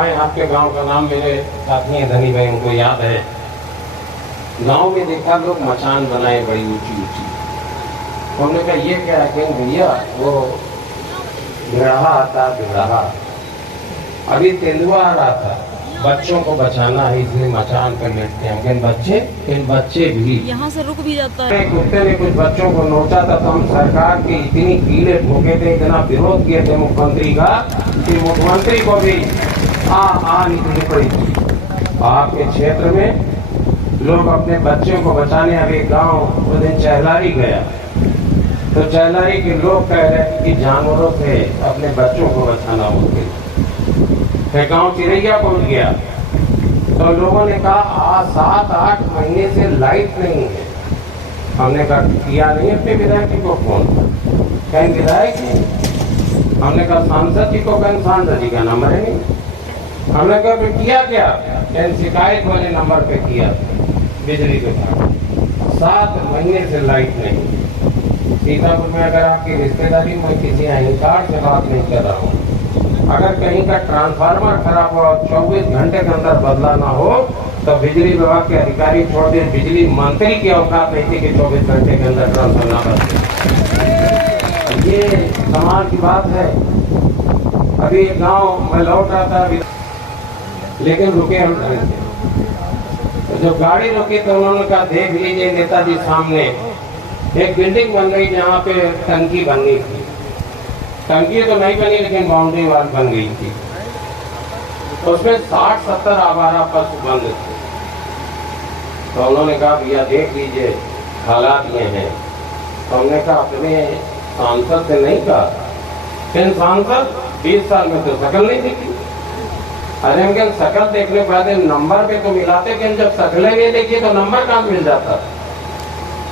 गाँव है, आपके गांव का नाम मेरे साथी हैं धनी भाई, उनको याद है। गांव में देखा लोग मचान बनाए बड़ी ऊंची ऊंची। हमने कहा ये क्या है? कहें भैया वो बिरहा आता, बिरहा अभी तेंदुआ आ रहा था, बच्चों को बचाना है इसलिए मचान कर लेते हैं। लेकिन बच्चे भी यहाँ से रुक भी जाता है। कुत्ते ने कुछ बच्चों को नोचा था, तो हम सरकार की इतनी कीड़े ठोके थे, इतना विरोध किए थे मुख्यमंत्री का कि मुख्यमंत्री को भी निकलनी पड़ी थी। आपके क्षेत्र में लोग अपने बच्चों को बचाने, अभी गांव वो दिन चहलारी गया तो चहलारी के लोग कह रहे कि जानवरों से अपने बच्चों को बचाना मुश्किल। फिर गांव चिरैया पहुंच गया तो लोगों ने कहा आज 7-8 महीने से लाइट नहीं है। हमने कहा किया नहीं अपने विधायक जी को फोन, कहें विधायक जी। हमने कहा सांसद जी को, कहें सांसद जी का नंबर है नहीं। हमने कहा फिर किया क्या? कहें शिकायत वाले नंबर पे किया बिजली विभाग। 7 महीने से लाइट नहीं। सीतापुर में अगर आपकी रिश्तेदारी में किसी अहंकार से बात नहीं कर रहा हूँ, अगर कहीं का ट्रांसफार्मर खराब हुआ 24 घंटे के अंदर बदला ना हो तो बिजली विभाग के अधिकारी छोड़ दे, बिजली मंत्री की औकात नहीं थी कि 24 घंटे के अंदर ट्रांसफार्मर ना बदले। ये समाज की बात है। अभी एक गांव में लौट रहा था, लेकिन रुके हम तो जो गाड़ी रुकी तो उन्होंने कहा देख लीजिए नेताजी सामने एक बिल्डिंग बन गई जहाँ पे टंकी बन गई थी। टंकी तो नहीं बनी लेकिन बाउंड्री वाल बन गई थी। उसमें 60-70 आवारा पशु बंद थे। तो उन्होंने कहा भैया देख लीजिए हालात ये हैं। तो हमने कहा अपने सांसद से नहीं कहा, फिर सांसद 20 साल में तो शकल नहीं दिखी। अरे हम शकल देखने के बाद नंबर पे तो मिलाते, कि जब शकलें नहीं देखी तो नंबर कहाँ मिल जाता।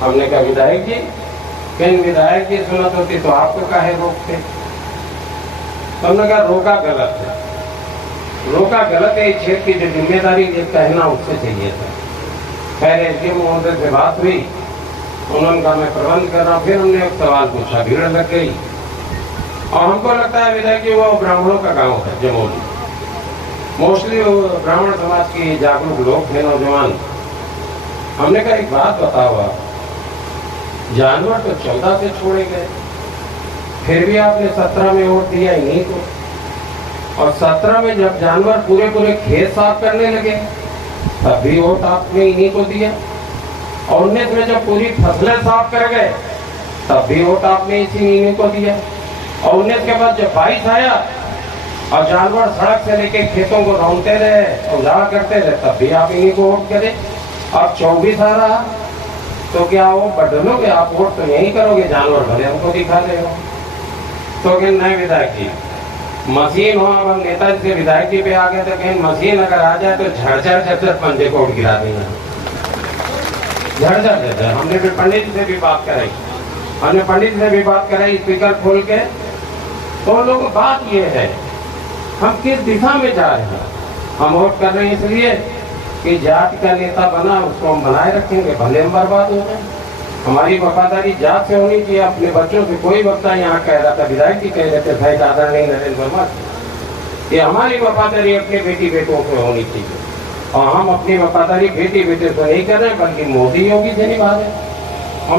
हमने कहा विधायक जी, कहीं विधायक जी सुनत होती तो आपको काहे रोकते। तो हमने कहा रोका गलत है, रोका गलत है। इस क्षेत्र की जो जिम्मेदारी कहना उससे चाहिए था। खैर एसडीएम महोदय से बात हुई, उन्होंने कहा मैं प्रबंध कर रहा हूँ। फिर हमने एक सवाल पूछा, भीड़ लग गई। और हमको लगता है विधायक जी वो ब्राह्मणों का गाँव है जमोली, मोस्टली वो ब्राह्मण समाज की जागरूक लोग थे, नौजवान। हमने कहा एक बात बताओ, जानवर तो 14 से छोड़े गए, फिर भी आपने 17 में वोट दिया इन्हीं को। और 17 में जब जानवर पूरे पूरे खेत साफ करने लगे तब भी वोट आपने इन्हीं को दिया। और 19 में जब पूरी फसलें साफ कर गए तब भी वोट आपने इन्हीं को दिया। और 19 के बाद जब 22 आया और जानवर सड़क से लेके खेतों को रौंदते रहे, उजाड़ करते रहे, तब भी आप इन्हीं को वोट करें। अब 24 आ रहा तो क्या वो बदलोगे? आप वोट तो यही करोगे, जानवर भले हमको दिखा देगा। तो कहें नहीं विधायक जी, मशीन हो। अब हम नेताजी से विधायक जी पे आ गए तो कहें मशीन अगर आ जाए तो झड़झड़ पंजे को उठ गिरा देंगे, झड़झड़। हमने फिर पंडित जी से भी बात कराई, हमने पंडित जी से भी बात कराई स्पीकर खोल के। तो लोग बात ये है हम किस दिशा में जा रहे हैं। हम वोट कर रहे हैं इसलिए कि जात का नेता बना उसको हम बनाए रखेंगे, भले हम बर्बाद हो जाए। हमारी वफादारी जात से होनी चाहिए। अपने बच्चों से कोई वक्ता यहाँ कह रहा था, विधायक जी कह रहे थे भाई दादा नहीं नरेंद्र वर्मा, ये हमारी वफादारी अपने बेटी बेटों से होनी चाहिए। और हम अपनी वफादारी बेटी बेटे से नहीं कर रहे बल्कि मोदी योगी से निभा रहे हैं। और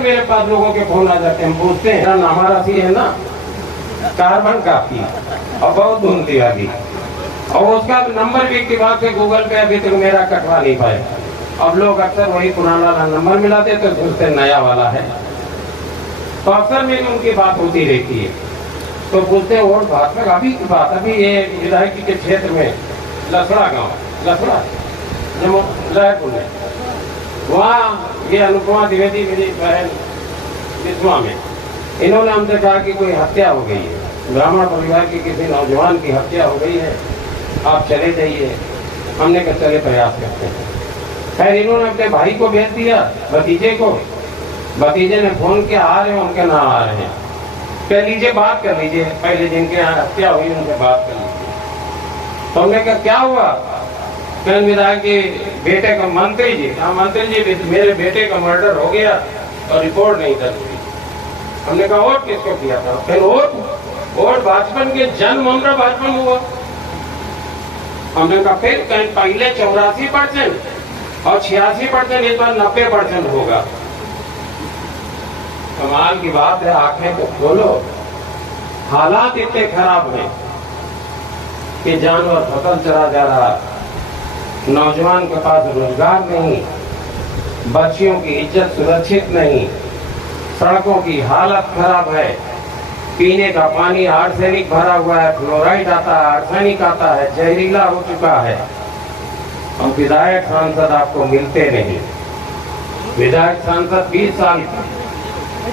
मेरे पास लोगों के फोन आ जाते हैं, हम पूछते हैं नामा राशि है ना, कार्बन काफी और बहुत धुंधली वाली, और उसका नंबर भी की बात से गूगल पे अभी तक मेरा कटवा नहीं पाए। अब लोग अक्सर वही पुराना नंबर मिलाते तो सोचते नया वाला है। तो अक्सर मेरी उनकी बात होती रहती है। तो पूछते हैं वोट बात में अभी की बात, अभी ये विधायक जी के क्षेत्र में लसड़ा गाँव, लसड़ा जयपुर में, वहाँ ये अनुपमा द्विवेदी मेरी बहन विश्वा में, इन्होंने हमसे कहा कि कोई हत्या हो गई है, ब्राह्मण परिवार की किसी नौजवान की हत्या हो गई है, आप चले जाइए। हमने कहा चले प्रयास करते हैं। खैर इन्होंने अपने भाई को भेज दिया, भतीजे को। भतीजे ने फोन किया आ रहे हैं, उनके ना आ रहे हैं, कह लीजिए बात कर लीजिए, पहले जिनके यहाँ हत्या हुई उनसे बात कर लीजिए। तो हमने कहा क्या हुआ? कल विधायक जी बेटे का मंत्री जी, हाँ मंत्री जी मेरे बेटे का मर्डर हो गया और रिपोर्ट नहीं दर्ज हुई। हमने कहा वोट किसको किया था? फिर वोट भाजपा के जन मामला भाजपा में हुआ। हमने कहा फिर कहीं पहले 84% और 86% इस बार 90% होगा। कमाल की बात है, आंखें तो खोलो। हालात इतने खराब हैं कि जानवर फसल चला जा रहा, नौजवान के पास रोजगार नहीं, बच्चियों की इज्जत सुरक्षित नहीं, सड़कों की हालत खराब है, पीने का पानी आर्सेनिक भरा हुआ है, फ्लोराइड आता है, आर्सेनिक आता है, जहरीला हो चुका है। और विधायक सांसद आपको मिलते नहीं। विधायक सांसद 20 साल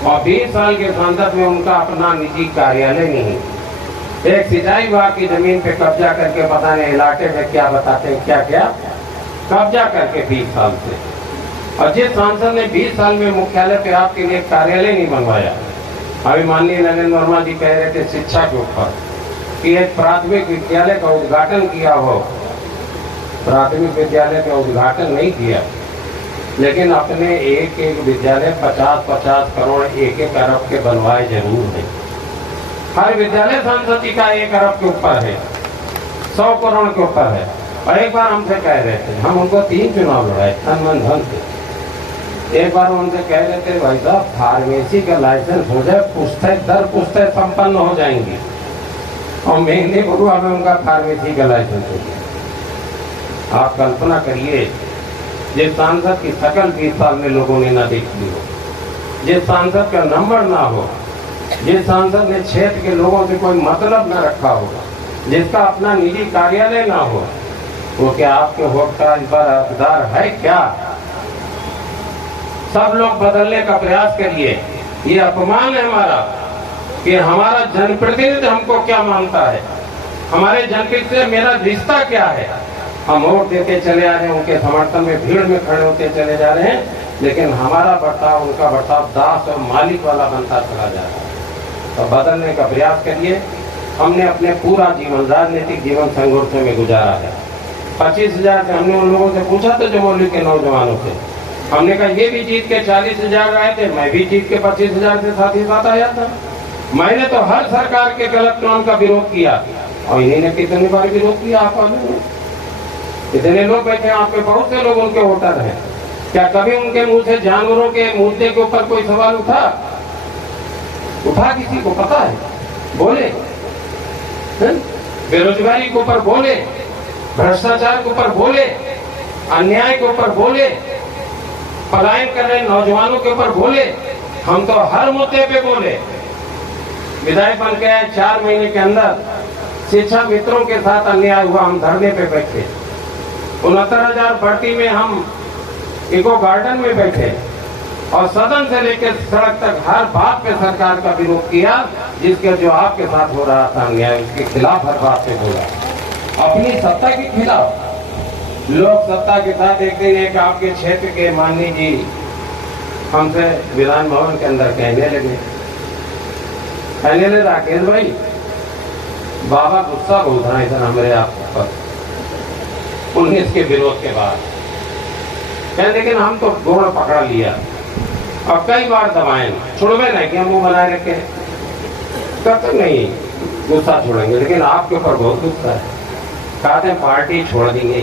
और 20 साल के सांसद में उनका अपना निजी कार्यालय नहीं। एक सिंचाई विभाग की जमीन पे कब्जा करके पता नहीं इलाके में क्या बताते हैं, क्या क्या कब्जा करके 20 साल से। और जिस सांसद ने 20 साल में मुख्यालय पे आपके लिए कार्यालय नहीं बनवाया। अभी माननीय नरेंद्र वर्मा जी कह रहे थे शिक्षा के ऊपर कि एक प्राथमिक विद्यालय का उद्घाटन किया हो। प्राथमिक विद्यालय का उद्घाटन नहीं किया, लेकिन अपने एक एक विद्यालय 50-50 करोड़ 1-1 अरब के बनवाए जरूर है। हर विद्यालय सांसद जी का 1 अरब के ऊपर है, 100 करोड़ के ऊपर है। और एक बार हमसे कह रहे थे, हम उनको 3 चुनाव लड़ाए तन मन धन से। एक बार उनसे कह रहे थे भाई साहब फार्मेसी का लाइसेंस हो जाए, पुस्तक दर पुस्तक संपन्न हो जाएंगी। और महीने गुरुआ में उनका फार्मेसी का लाइसेंस हो गया। आप कल्पना करिए, जिस सांसद की शकल 20 साल में लोगों ने न देखी हो, जिस सांसद का नंबर ना हो, जिस सांसद ने क्षेत्र के लोगों से कोई मतलब न रखा हो, जिसका अपना निजी कार्यालय ना हो, वो क्या आपके वोट का इस बार हकदार है क्या? सब लोग बदलने का प्रयास करिए। ये अपमान है हमारा कि हमारा जनप्रतिनिधि हमको क्या मानता है, हमारे जनप्रतिनिधि से मेरा रिश्ता क्या है। हम वोट देते चले आ रहे हैं, उनके समर्थन में भीड़ में खड़े होते चले जा रहे हैं, लेकिन हमारा बर्ताव उनका बर्ताव दास और मालिक वाला बनता चला जा रहा है। तो बदलने का प्रयास करिए। हमने अपने पूरा जीवन राजनीतिक जीवन संघर्षों में गुजारा है। 25,000 से हमने उन लोगों से पूछा था जमोली के नौजवानों से, हमने कहा ये भी जीत के 40,000 आए थे, मैं भी जीत के 25,000 से साथ ही साथ आया था। मैंने तो हर सरकार के गलत काम का विरोध किया, और इन्हीं ने कितनी बार विरोध किया। आप कितने लोग बैठे हैं आपके, बहुत से लोग उनके वोटर हैं। क्या कभी उनके मुंह से जानवरों के मुद्दे के ऊपर कोई सवाल उठा? किसी को पता है? बोले। बेरोजगारी के ऊपर बोले, भ्रष्टाचार के ऊपर बोले, अन्याय के ऊपर बोले, पलायन कर रहे नौजवानों के ऊपर बोले। हम तो हर मुद्दे पे बोले। विधायक बन के 4 महीने के अंदर शिक्षा मित्रों के साथ अन्याय हुआ, हम धरने पे बैठे। 69,000 भर्ती में हम इको गार्डन में बैठे और सदन से लेकर सड़क तक हर बात पे सरकार का विरोध किया, जिसके जो आपके साथ हो रहा था अन्याय, उसके खिलाफ हर बात पे बोला। अपनी सत्ता के खिलाफ, लोक सत्ता के साथ एक दिन एक आपके क्षेत्र के माननीय जी हमसे विधान भवन के अंदर कहने लगे राकेश भाई बाबा गुस्सा बहुत रहा है इतना मेरे आप पर 19 के विरोध के बाद। लेकिन हम तो गोड़ पकड़ लिया और कई बार दबाए, छोड़वे नहीं कि हम मुंह बनाए रखे, तब नहीं गुस्सा छोड़ेंगे, लेकिन आपके ऊपर बहुत गुस्सा है, कहते हैं पार्टी छोड़ देंगे।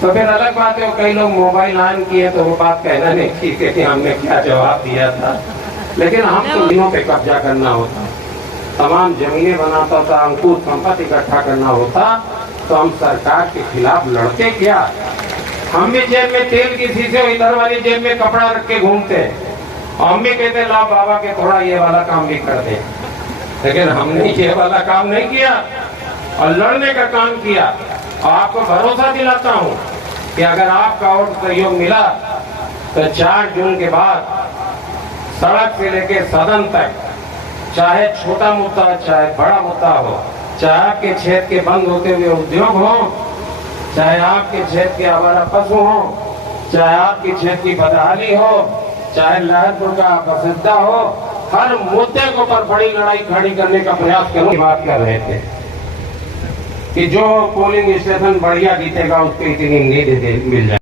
तो फिर अलग बात है, कई लोग मोबाइल ऑन किए तो वो बात कहना नहीं ठीक है कि हमने क्या जवाब दिया था। लेकिन हम तो दिनों पे कब्जा करना होता, तमाम जमीनें बनाता होता, अंकुश संपत्ति इकट्ठा करना होता, तो हम सरकार के खिलाफ लड़ते क्या? हम भी जेब में तेल की शीशे, इधर वाली जेब में कपड़ा रख के घूमते, और हम भी कहते ला बाबा के थोड़ा ये वाला काम भी कर दे। लेकिन हमने ये वाला काम नहीं किया और लड़ने का काम किया। और आपको भरोसा दिलाता हूँ कि अगर आपका और सहयोग मिला तो 4 जून के बाद सड़क से लेके सदन तक, चाहे छोटा मुद्दा चाहे बड़ा मुद्दा हो, चाहे आपके क्षेत्र के बंद होते हुए उद्योग हो, चाहे आपके क्षेत्र के आवारा पशु हो, चाहे आपके क्षेत्र की बदहाली हो, चाहे लहरपुर का बस हो, हर मुद्दे के ऊपर बड़ी लड़ाई खड़ी करने का प्रयास करने की बात कर रहे थे कि जो पोलिंग स्टेशन बढ़िया जीतेगा उसको इतनी नींद मिल जाए।